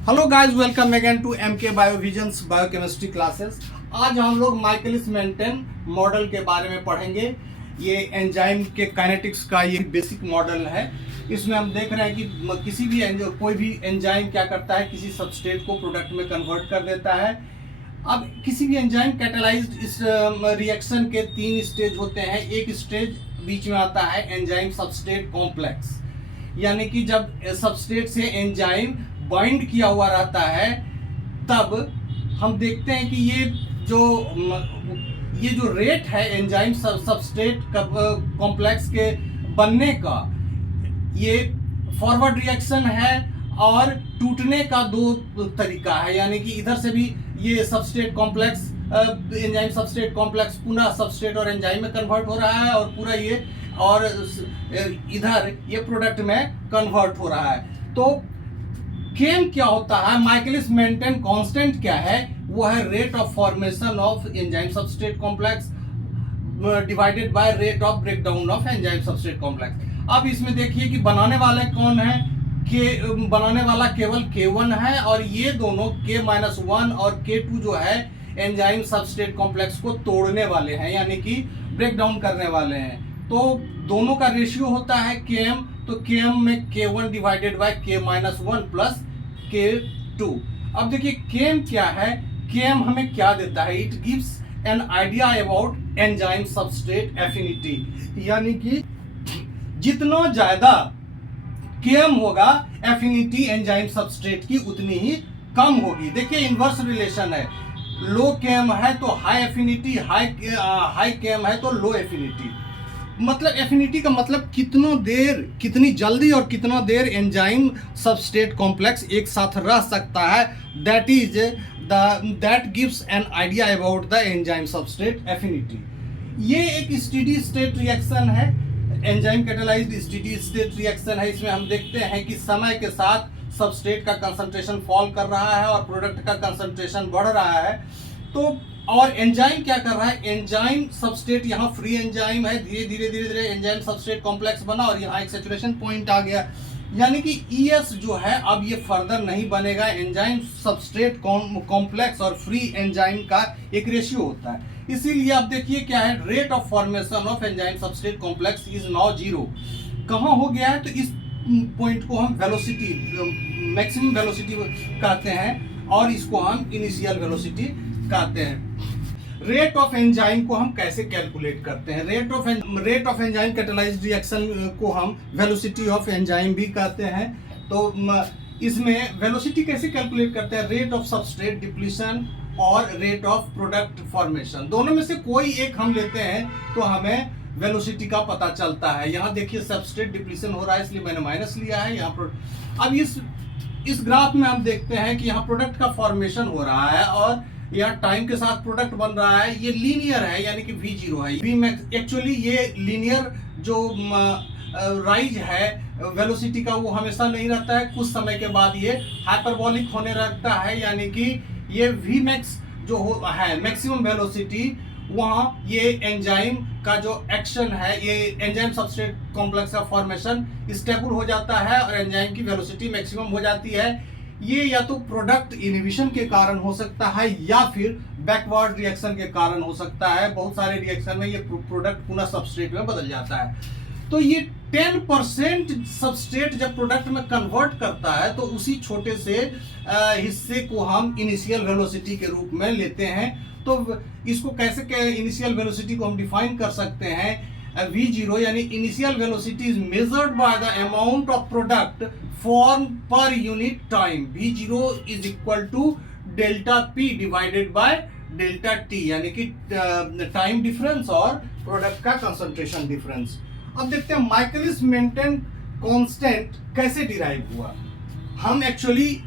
Hello guys, welcome again to MK Biovisions biochemistry classes. आज हम लोग माइकलिस मेंटेन मॉडल के बारे में पढ़ेंगे। ये एंजाइम के काइनेटिक्स का ये बेसिक मॉडल है। इसमें हम देख रहे हैं कि किसी भी कोई भी एंजाइम क्या करता है, किसी सबस्ट्रेट को प्रोडक्ट में कन्वर्ट कर देता है। अब किसी भी एंजाइम कैटालाइज्ड इस रिएक्शन के 3 स्टेज होते हैं। एक स्टेज बीच में आता है एंजाइम सबस्ट्रेट कॉम्प्लेक्स, यानी कि जब सबस्ट्रेट से एंजाइम बाइंड किया हुआ रहता है तब हम देखते हैं कि ये जो रेट है एंजाइम सबस्ट्रेट कॉम्प्लेक्स के बनने का, ये फॉरवर्ड रिएक्शन है और टूटने का 2 तरीका है। यानी कि इधर से भी ये substrate complex enzyme substrate complex पुनः सबस्ट्रेट और एंजाइम में कन्वर्ट हो रहा है और पूरा ये और इधर ये प्रोडक्ट में कन्वर्ट हो रहा है। तो केम क्या होता है, माइकलिस मेंटेन कांस्टेंट क्या है, वो है rate of formation of enzyme substrate complex divided by rate of breakdown of enzyme substrate complex. अब इसमें देखिए कि बनाने वाले कौन है, बनाने वाला केवल K1 है और ये दोनों K-1 और K2 जो है एंजाइम सबस्ट्रेट कॉम्प्लेक्स को तोड़ने वाले हैं, यानी कि ब्रेक डाउन करने वाले हैं। तो दोनों का रेशियो होता है Km, तो Km में K1 divided by K-1 plus K2। अब देखिए Km क्या है, Km हमें क्या देता है, it gives an idea about enzyme substrate affinity, यानी कि जितना ज्यादा Km होगा एफिनिटी एंजाइम सबस्ट्रेट की उतनी ही कम होगी। देखिए इनवर्स रिलेशन है, लो Km है तो हाई एफिनिटी, हाई Km है तो लो एफिनिटी। मतलब एफिनिटी का मतलब कितनी जल्दी और कितना देर एंजाइम सबस्ट्रेट कॉम्प्लेक्स एक साथ रह सकता है, that gives an idea about the enzyme substrate affinity. ये एक स्टेडी स्टेट रिएक्शन है, enzyme catalysed steady state reaction है। इसमें हम देखते हैं कि समय के साथ सबस्ट्रेट का कंसंट्रेशन फॉल कर रहा है और प्रोडक्ट का कंसंट्रेशन बढ़ रहा है। तो और एंजाइम क्या कर रहा है, एंजाइम सबस्ट्रेट यहाँ फ्री एंजाइम है, धीरे धीरे एंजाइम सबस्ट्रेट कॉम्प्लेक्स बना और यहाँ एक सैचुरेशन पॉइंट आ गया, यानी कि ES जो है अब ये फर्दर नहीं बनेगा। एंजाइम सबस्ट्रेट कॉम्प्लेक्स और फ्री एंजाइम का एक रेशियो होता है। इसीलिए आप देखिए क्या है, rate of formation of enzyme substrate complex is now 0। कहाँ हो गया है, तो इस पॉइंट को हम वेलोसिटी, मैक्सिमम वेलोसिटी कहते हैं और इसको हम इनिशियल वेलोसिटी कहते हैं। रेट ऑफ एंजाइम को हम कैसे कैलकुलेट करते हैं, rate of enzyme catalysed reaction को हम वेलोसिटी ऑफ एंजाइम भी कहते हैं। तो इसमें वेलोसिटी कैसे कैलकुलेट करते हैं, रेट ऑफ सबस्ट्रेट डिप्लीशन और रेट ऑफ प्रोडक्ट फॉर्मेशन, दोनों में से कोई एक हम लेते हैं तो हमें वेलोसिटी का पता चलता है। यहाँ देखिए सबस्ट्रेट डिप्लीशन हो रहा है इसलिए मैंने माइनस लिया है यहाँ पर। अब इस ग्राफ में हम देखते हैं कि यहाँ प्रोडक्ट का फॉर्मेशन हो रहा है और यहाँ टाइम के साथ प्रोडक्ट बन रहा है। ये लीनियर है, यानी कि V0 है, Vmax एक्चुअली ये लीनियर जो राइज है वेलोसिटी का वो हमेशा नहीं रहता है, कुछ समय के बाद ये हाइपरबोलिक होने लगता है, यानी कि ये Vmax जो है मैक्सिमम वेलोसिटी, वहाँ ये एंजाइम का जो एक्शन है, ये एंजाइम सबस्ट्रेट कॉम्प्लेक्स का फॉर्मेशन स्टेबल हो जाता है और एंजाइम की वेलोसिटी मैक्सिमम हो जाती है। ये या तो प्रोडक्ट इनहिबिशन के कारण हो सकता है या फिर बैकवर्ड रिएक्शन के कारण हो सकता है। बहुत सारे रिएक्शन में ये प्रोडक्ट पुनः सबस्ट्रेट में बदल जाता है। तो ये 10% सबस्ट्रेट जब प्रोडक्ट में कन्वर्ट करता है तो उसी छोटे से हिस्से को हम इनिशियल वेलोसिटी के रूप में लेते हैं। तो इसको कैसे इनिशियल वेलोसिटी को हम डिफाइन कर सकते हैं, V0 यानी initial velocity is measured by the amount of product form per unit time. V0 is equal to delta P divided by delta T, यानी कि टाइम डिफरेंस और प्रोडक्ट का कंसंट्रेशन डिफरेंस। अब देखते हैं माइकलिस मेंटेन कांस्टेंट कैसे derive हुआ। हम एक्चुअली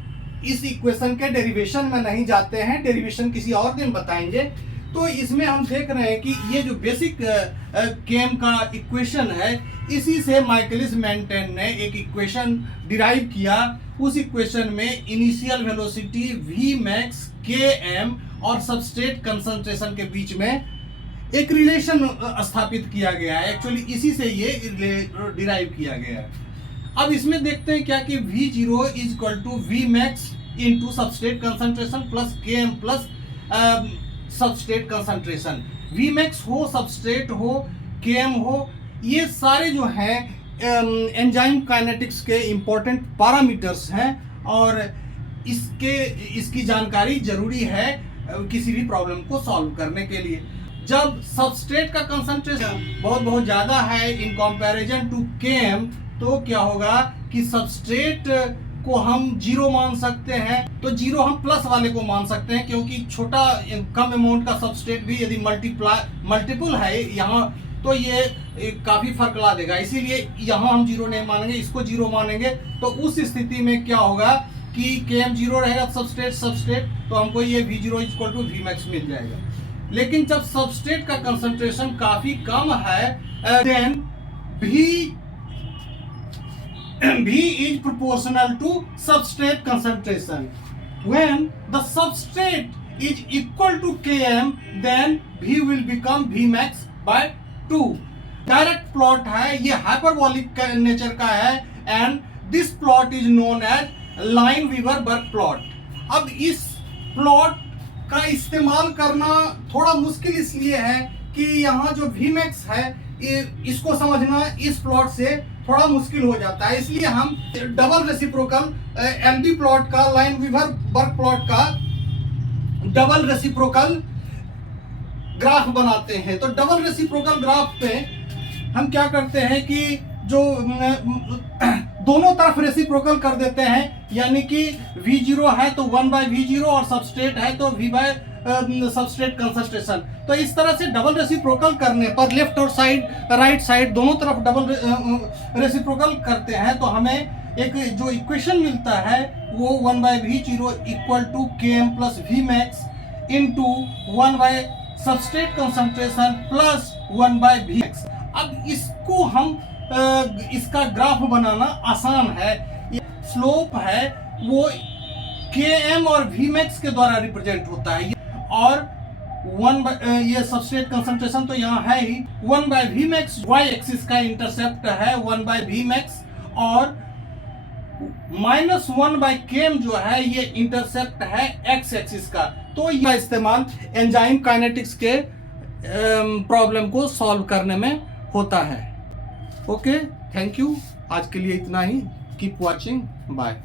इस इक्वेशन के डेरिवेशन में नहीं जाते हैं, डेरिवेशन किसी और दिन बताएंगे। तो इसमें हम देख रहे हैं कि ये जो बेसिक केम का इक्वेशन है, इसी से माइकलिस मेंटेन ने एक इक्वेशन डिराइव किया। उस इक्वेशन में इनिशियल वेलोसिटी Vmax Km और सबस्ट्रेट कंसंट्रेशन के बीच में एक रिलेशन स्थापित किया गया है। एक्चुअली इसी से ये डिराइव किया गया है। अब इसमें देखते हैं क्या कि V0 is equal to Vmax into substrate concentration plus Km plus substrate concentration. Vmax हो, substrate हो, Km हो, ये सारे जो हैं एंजाइम काइनेटिक्स के इम्पोर्टेंट पैरामीटर्स हैं और इसकी जानकारी जरूरी है किसी भी प्रॉब्लम को सॉल्व करने के लिए। जब सबस्ट्रेट का कंसंट्रेशन बहुत ज़्यादा है इन कंपैरिजन टू Km, तो क्या होगा कि सबस्ट्रेट को हम जीरो मान सकते हैं, तो जीरो हम प्लस वाले को मान सकते हैं, क्योंकि छोटा कम अमाउंट का सबस्ट्रेट भी यदि मल्टीपल है यहाँ, तो ये काफ़ी फर्क ला देगा। इसीलिए यहाँ हम जीरो नहीं मानेंगे, इसको जीरो मानेंगे। तो उस स्थिति में क्या होगा कि Km जीरो रहेगा, सबस्ट्रेट, तो हमको ये V0 इक्वल टू Vmax मिल जाएगा। लेकिन जब सबस्ट्रेट का कंसंट्रेशन काफ़ी कम है, then V is proportional to substrate concentration. When the substrate is equal to Km, then V will become Vmax by 2. Direct plot है, ये हाइपरबोलिक नेचर का है, and this plot is known as Lineweaver Burk plot. अब इस plot का इस्तेमाल करना थोड़ा मुश्किल इसलिए है कि यहाँ जो Vmax है इसको समझना इस प्लॉट से थोड़ा मुश्किल हो जाता है। इसलिए हम डबल रेसिप्रोकल LB प्लॉट का, लाइन-वीवर-बर्क प्लॉट का डबल रेसिप्रोकल ग्राफ बनाते हैं। तो डबल रेसिप्रोकल ग्राफ पे हम क्या करते हैं कि जो दोनों तरफ रेसिप्रोकल कर देते हैं, यानी कि V0 है तो 1/V0 और सबस्ट्रेट है तो V बाय सबस्ट्रेट कंसंट्रेशन। तो इस तरह से डबल रेसिप्रोकल करने पर लेफ्ट और राइट साइड दोनों तरफ डबल रेसिप्रोकल करते हैं तो हमें एक जो इक्वेशन मिलता है वो 1/V0 equal to Km plus Vmax into 1 substrate concentration plus 1/Vmax। अब इसको हम इसका ग्राफ बनाना आसान है। ये स्लोप है वो Km और Vmax के द्वारा रिप्रेजेंट होता है, और ये सबस्ट्रेट कंसंट्रेशन तो यहाँ है ही। 1/Vmax y एक्सिस का इंटरसेप्ट है 1/Vmax, और -1/Km जो है ये इंटरसेप्ट है x एक्सिस का। तो यह इस्तेमाल एंजाइम काइनेटिक्स के प्रॉब्लम को सॉल्व करने में होता है। Okay, thank you. आज के लिए इतना ही। Keep watching, bye.